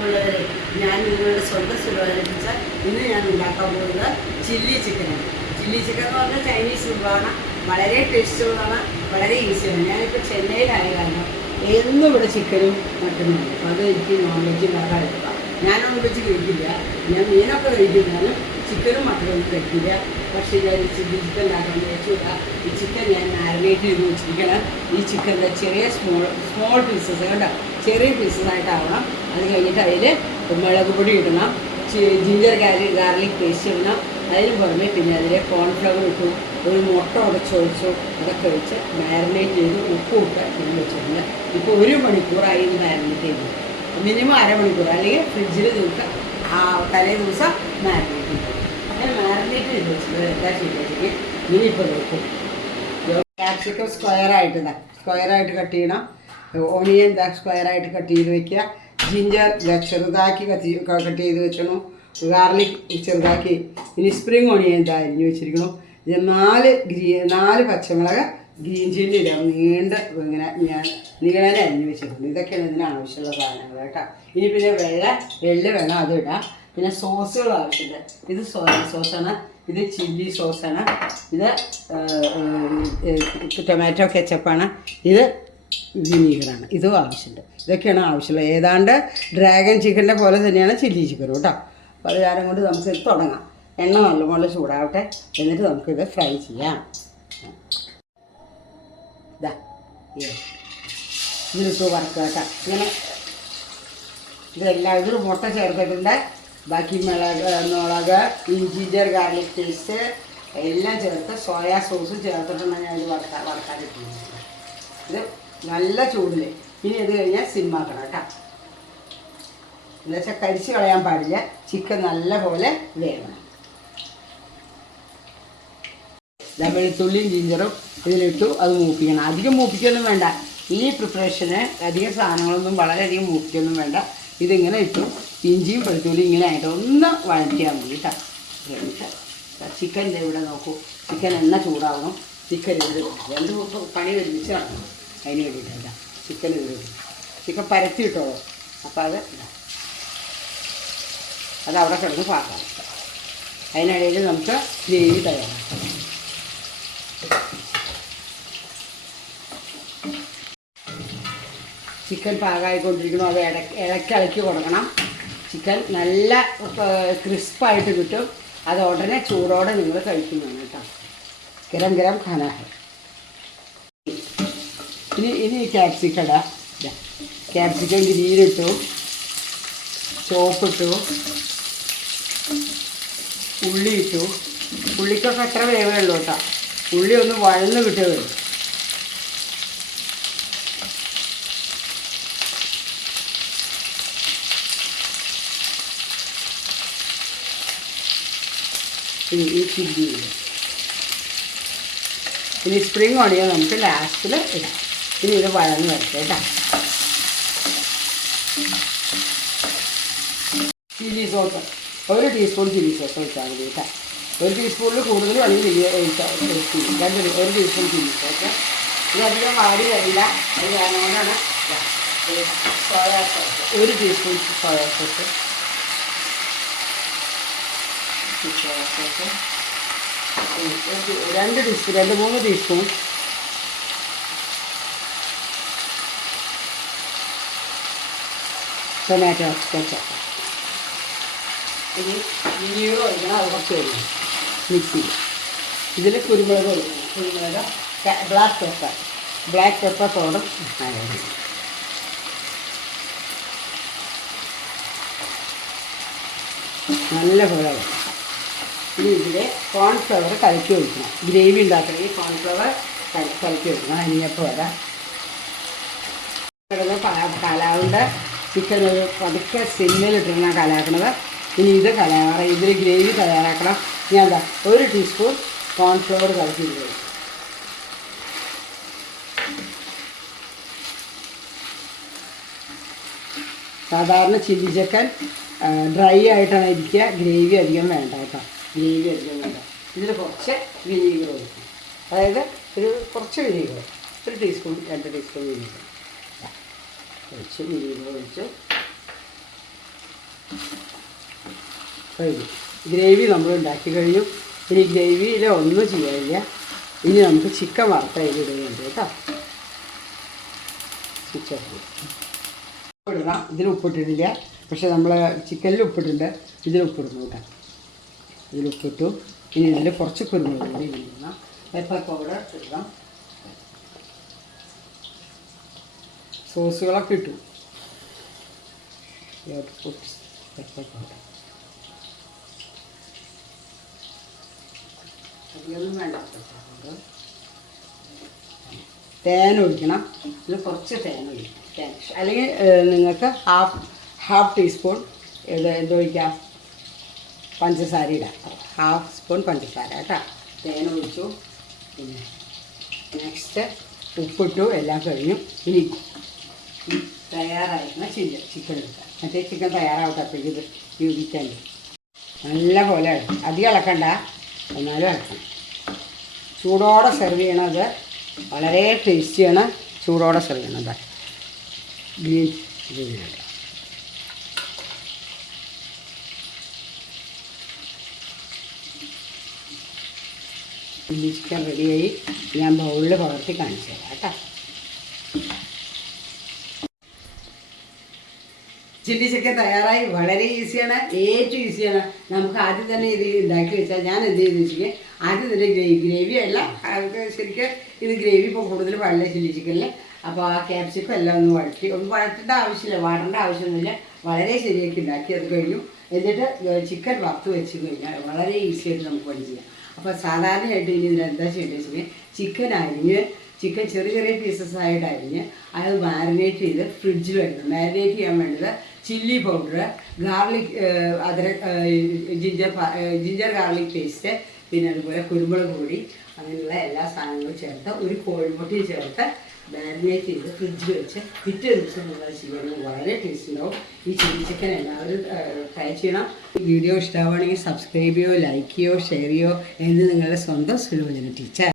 ഉള്ളവരെ ഞാൻ നിങ്ങളുടെ സ്വന്തം സുഖാനിപ്പിച്ച ഇന്ന് ഞാൻ ഉണ്ടാക്കാൻ പോകുന്നത് ചില്ലി ചിക്കനാണ് ചില്ലി ചിക്കൻ എന്ന് പറഞ്ഞാൽ ചൈനീസ് വിഭവമാണ് വളരെ ടേസ്റ്റുള്ളതാണ് വളരെ ഈസിയാണ് ഞാനിപ്പോൾ ചെന്നൈയിലായ കാരണം എന്നും ഇവിടെ ചിക്കനും മട്ടനും ഉണ്ട്. അപ്പോൾ അത് എനിക്ക് നോൺ വെജ് ഉണ്ടാക്കാൻ എടുക്കാം ഞാൻ നോൺ വെജ് കഴിക്കില്ല. ഞാൻ മീനൊക്കെ കഴിക്കുന്നതാലും ചിക്കനും മട്ടനൊന്നും കഴിക്കില്ല പക്ഷേ ഞാൻ ചിക്കൻ ഉണ്ടാക്കാൻ വെച്ചുകൂട ഈ ചിക്കൻ ഞാൻ മാരിനേറ്റ് ചെയ്ത് വെച്ചിരിക്കണം. ഈ ചിക്കന്റെ ചെറിയ സ്മോൾ സ്മോൾ പീസസ് കേട്ടോ. ചെറിയ പീസസ് ആയിട്ടാവണം. അത് കഴിഞ്ഞിട്ട് അതിൽ മുളക് പൊടി ഇടണം. ജിഞ്ചർ ഗാർലി ഗാർലിക് പേസ്റ്റ് ഇടണം. അതിന് പുറമെ പിന്നെ അതിൽ കോൺഫ്ലവർ ഇട്ടു. ഒരു മുട്ട ഉടച്ചൊഴിച്ചു അതൊക്കെ വെച്ച് മാരിനേറ്റ് ചെയ്ത് ഉപ്പും ഇട്ട് ഞാൻ വെച്ചിട്ടുണ്ട്. ഇപ്പോൾ ഒരു മണിക്കൂറായി ഇത് മാരിനേറ്റ് ചെയ്തു മിനിമം അരമണിക്കൂർ. അല്ലെങ്കിൽ ഫ്രിഡ്ജിൽ നിൽക്കുക ആ തലേ ദിവസം മാരിനേറ്റ് ചെയ്തു അങ്ങനെ മാരിനേറ്റ് ചെയ്ത് വെച്ചത് എന്താ ചെയ്തേക്ക്. ഇനി നോക്കും. ക്യാപ്സിക്കം സ്ക്വയറായിട്ട് ഇതാ. സ്ക്വയറായിട്ട് കട്ട് ചെയ്യണം. ഓണിയൻ ഇതാ സ്ക്വയറായിട്ട് കട്ട് ചെയ്ത് വെക്കുക. ജിഞ്ചർ ഇതാ ചെറുതാക്കി കട്ട് ചെയ്ത് വെക്കണം ഗാർലിക് ചെറുതാക്കി. ഇനി സ്പ്രിങ് ഓണിയൻ ഇതാ അരിഞ്ഞ് വെച്ചിരിക്കണം ഇത് നാല് ഗ്രീ നാല് പച്ചമുളക് ഗ്രീൻ ചില്ലി ഇടാം. നീണ്ട ഇങ്ങനെ ഞാൻ നീളനെ അരിഞ്ഞ് വെച്ചിട്ടുണ്ട്. ഇതൊക്കെയാണ് ഇതിന് ആവശ്യമുള്ള സാധനങ്ങൾ കേട്ടോ. ഇനി പിന്നെ വെള്ള എള്ള് വേണം അത് ഇടാം പിന്നെ സോസുകൾ ആവശ്യമില്ല. ഇത് സോയ സോസാണ്. ഇത് ചില്ലി സോസാണ്. ഇത് ടൊമാറ്റോ കെച്ചപ്പാണ്. ഇത് വിനീഗറാണ്. ഇതും ആവശ്യമുണ്ട്. ഇതൊക്കെയാണ് ആവശ്യമുള്ളത്. ഏതാണ്ട് ഡ്രാഗൺ ചിക്കന്റെ പോലെ തന്നെയാണ് ചില്ലി ചിക്കനും കേട്ടോ. അപ്പോൾ അത് കാരണം കൊണ്ട് നമുക്ക് തുടങ്ങാം. എണ്ണ നല്ലപോലെ ചൂടാവട്ടെ. എന്നിട്ട് നമുക്കിത് ഫ്രൈ ചെയ്യാം. ഇതാ ഇതിലിട്ട് വറക്കുക കേട്ടോ ഇങ്ങനെ ഇതെല്ലാം ഇതിൽ മുട്ട ചേർത്തിട്ടുണ്ട്. ബാക്കി മുളക് മുളക് ഇഞ്ചി ഗാർലിക് പേസ്റ്റ് എല്ലാം ചേർത്ത് സോയാ സോസ് ചേർത്തിട്ടാണ് ഞാൻ ഇത് വറുക്കാൻ വറുക്കാനിരിക്കുന്നത് ഇത് നല്ല ചൂടിൽ ഇനി ഇത് കഴിഞ്ഞാൽ സിമ്മാക്കണം കേട്ടോ. എന്നുവെച്ചാൽ കരിച്ച് കളയാൻ പാടില്ല. ചിക്കൻ നല്ല പോലെ ഇതാ വെളുത്തുള്ളിയും ജിഞ്ചറും ഇതിലിട്ടു അത് മൂപ്പിക്കണം. അധികം മൂപ്പിക്കൊന്നും വേണ്ട. ഈ പ്രിപ്പറേഷന് അധികം സാധനങ്ങളൊന്നും വളരെയധികം മൂപ്പിക്കൊന്നും വേണ്ട. ഇതിങ്ങനെ ഇട്ടു. ഇഞ്ചിയും വെളുത്തുള്ളിയും ഇങ്ങനെ ആയിട്ട് ഒന്ന് വഴറ്റിയാൽ മതി കേട്ടോ ചിക്കന്റെ ചിക്കൻ ഇവിടെ നോക്കൂ. ചിക്കൻ എണ്ണ ചൂടാവണം. ചിക്കൻ ഇവിടെ രണ്ട് പണി ഒരുമിച്ച് നടക്കണം. അതിന് വേണ്ടിയിട്ടല്ല ചിക്കൻ ഇവിടെ ചിക്കൻ പരത്തി ഇട്ടോളൂ അപ്പോൾ അത്. അത് അവിടെ കിടന്ന് പാക്കാം അതിനിടയിൽ നമുക്ക് ഗ്രേവി തയ്യാറാക്കാം. ചിക്കൻ പാകമായിക്കൊണ്ടിരിക്കുന്നു അത് ഇടയ്ക്ക് ഇളക്കി ഇളക്കി കൊടുക്കണം. ചിക്കൻ നല്ല ക്രിസ്പായിട്ട് കിട്ടും. അത് ഉടനെ ചൂടോടെ നിങ്ങൾ കഴിക്കുന്നതാണ് കേട്ടോ. ഗരം ഗരം ഖാന ഹെ ഇനി ഇനി ക്യാപ്സിക്കട ക്യാപ്സിക്കം ഗ്രീനിട്ടു ചോപ്പിട്ടു. ഉള്ളി ഇട്ടു ഉള്ളിക്കൊക്കെ എത്ര വേവേ ഉള്ളൂ കേട്ടോ. ഉള്ളി ഒന്ന് വഴന്ന് കിട്ടുക ഈ ചില്ലി ഇടും ഇനി സ്പ്രിങ് ഓണിയൻ നമുക്ക് ലാസ്റ്റിൽ ഇടാം. ഇനി ഇത് വഴന്ന് വരട്ടെ കേട്ടോ. ചില്ലി സോസ് ഒരു ടീസ്പൂൺ ചില്ലി സോസ് വെച്ചാൽ മതി കേട്ടോ. ഒരു ടീസ്പൂണിൽ കൂടുതൽ വേണമെങ്കിൽ രണ്ട് ഒരു ടീസ്പൂൺ ചില്ലി സോസ് ഇതധികം വാടി വരില്ല. അത് ഒരു സോയാ സോസ് ഒരു ടീസ്പൂൺ സോയാ സോസ് രണ്ട് ടീസ്പൂൺ രണ്ട് മൂന്ന് ടീസ്പൂൺ. Tomato ketchup. ഇനി വിനീഗർ ഒഴിക്കണം അത് കുറച്ച് ഒഴിക്കണം മിക്സി. ഇതിൽ കുരുമുളക് ഒഴിക്കണം കുരുമുളക് black pepper black pepper powder നല്ല പോലെ ഇനി ഇതിൽ കോൺഫ്ലവർ കലക്കി ഒഴിക്കണം. ഗ്രേവി ഉണ്ടാക്കണം ഈ കോൺഫ്ലവർ കലക്കി ഒഴിക്കണം. അരിഞ്ഞപ്പോൾ വരാം കിടന്ന് കലാവുണ്ട്. ചിക്കൻ ഒരു പതുക്കെ സിമ്മിലിട്ടിരുന്ന കലയാക്കണത് ഇനി ഇത് കലയാറ ഇതിൽ ഗ്രേവി തയ്യാറാക്കണം. ഞാൻ എന്താ ഒരു ടീസ്പൂൺ കോൺഫ്ലവർ കലക്കിയിട്ട് സാധാരണ ചില്ലി ചിക്കൻ ഡ്രൈ ആയിട്ടാണ് ഇരിക്കുക. ഗ്രേവി അധികം വേണ്ട കേട്ടോ. അധികം വേണ്ട. ഇതിൽ കുറച്ച് വിനീഗർ ഒഴിക്കും. അതായത് ഒരു കുറച്ച് വിനീഗർ ഒരു ടീസ്പൂൺ രണ്ട് ടീസ്പൂൺ വിനീഗർ. കുറച്ച് വിനീഗർ ഒഴിച്ച് കഴിഞ്ഞു ഗ്രേവി നമ്മൾ ഉണ്ടാക്കി കഴിഞ്ഞു. ഇനി ഗ്രേവിയിൽ ഒന്നും ചെയ്യാനില്ല. ഇനി നമുക്ക് ചിക്കൻ വറുത്ത അതിലിടുന്നുണ്ട് കേട്ടോ. ചിക്കൻ. ഇടണം ഇതിൽ ഉപ്പിട്ടിട്ടില്ല. പക്ഷെ നമ്മൾ ചിക്കനിൽ ഉപ്പിട്ടുണ്ട് ഇതിൽ ഉപ്പിടുന്നു കേട്ടോ. ഇതിൽ ഉപ്പിട്ടു. ഇനി ഇതിൽ കുറച്ച് കുരുമുളക് കൂടി ഇടുന്ന പെപ്പർ പൗഡർ ഇടാം സോസുകളൊക്കെ ഇട്ടു. പെപ്പർ പൗഡർ തേൻ ഒഴിക്കണം. ഇതിൽ കുറച്ച് തേൻ ഒഴിക്കണം. അല്ലെങ്കിൽ നിങ്ങൾക്ക് ഹാഫ് ഹാഫ് ടീസ്പൂൺ ഇത് എന്തൊഴിക്കാം പഞ്ചസാര ഇടാം ഹാഫ് സ്പൂൺ പഞ്ചസാര കേട്ടോ. തേൻ ഒഴിച്ചു. പിന്നെ നെക്സ്റ്റ് ഉപ്പിട്ടു. എല്ലാം കഴിഞ്ഞു. ഇനി തയ്യാറായിരുന്ന ചിക്കൻ ചിക്കൻ എടുക്കാം. മറ്റേ ചിക്കൻ തയ്യാറാവട്ടെ അപ്പോൾ ഇത് ഉപയോഗിക്കാണ്ട് നല്ല പോലെ അധികം ഇളക്കണ്ട എന്നാലും ഇളക്കണം ചൂടോടെ സെർവ് ചെയ്യണത് വളരെ ടേസ്റ്റിയാണ് ചൂടോടെ സെർവ് ചെയ്യണത് ഗ്രീൻ ഗ്രീൻ ചില്ലി ചിക്കൻ റെഡിയായി. ഞാൻ ബൗളിൽ പകർത്തി കാണിച്ചു തരാം കേട്ടോ. ചില്ലി ചിക്കൻ തയ്യാറായി. വളരെ ഈസിയാണ്. ഏറ്റവും ഈസിയാണ്. നമുക്ക് ആദ്യം തന്നെ ഇത് ഉണ്ടാക്കി വെച്ചാൽ ഞാൻ എന്ത് ചെയ്തു വെച്ചിട്ട് ആദ്യം തന്നെ ഗ്രേവി ഗ്രേവി അല്ല. ശരിക്കും ഇത് ഗ്രേവി ഇപ്പോൾ കൂടുതൽ പാടില്ല ചില്ലി ചിക്കനിൽ അപ്പോൾ ആ ക്യാപ്സിക്കം എല്ലാം ഒന്ന് വഴറ്റി. ഒന്ന് വഴറ്റേണ്ട ആവശ്യമില്ല. വാടേണ്ട ആവശ്യമൊന്നുമില്ല. വളരെ ശരിയാക്കി ഉണ്ടാക്കി അത് കഴിഞ്ഞു. എന്നിട്ട് ചിക്കൻ വറുത്ത് വെച്ച് കഴിഞ്ഞാൽ വളരെ ഈസിയായിട്ട് നമുക്ക് പണി ചെയ്യാം. അപ്പോൾ സാധാരണയായിട്ട് ഇനി ഇതിൽ എന്താ ചെയ്യേണ്ടത് വെച്ചാൽ ചിക്കൻ അരിഞ്ഞ് ചിക്കൻ ചെറിയ ചെറിയ പീസസ് ആയിട്ട് അരിഞ്ഞ് അത് മാരിനേറ്റ് ചെയ്ത് ഫ്രിഡ്ജിൽ വെക്കണം. മാരിനേറ്റ് ചെയ്യാൻ വേണ്ടത് ചില്ലി പൗഡർ ഗാർലിക് അതിര ജിഞ്ചർ ജിഞ്ചർ ഗാർലിക് പേസ്റ്റ് പിന്നെ അതുപോലെ കുരുമുളക് പൊടി അങ്ങനെയുള്ള എല്ലാ സാധനങ്ങളും ചേർത്ത് ഒരു കോഴിമുട്ടി ചേർത്ത് മാരിനേറ്റ് ചെയ്ത് ഫ്രിഡ്ജിൽ വെച്ച് പിറ്റേ ദിവസം നിങ്ങൾ ചെയ്യണം വളരെ ടേസ്റ്റ് ഉണ്ടാവും. ഈ ചില്ലി ചിക്കൻ എല്ലാവരും ട്രൈ ചെയ്യണം. വീഡിയോ ഇഷ്ടമാണെങ്കിൽ സബ്സ്ക്രൈബ് ചെയ്യോ ലൈക്ക് ചെയ്യോ ഷെയർ ചെയ്യോ എന്ന് നിങ്ങളുടെ സ്വന്തം സുലോചന ടീച്ചർ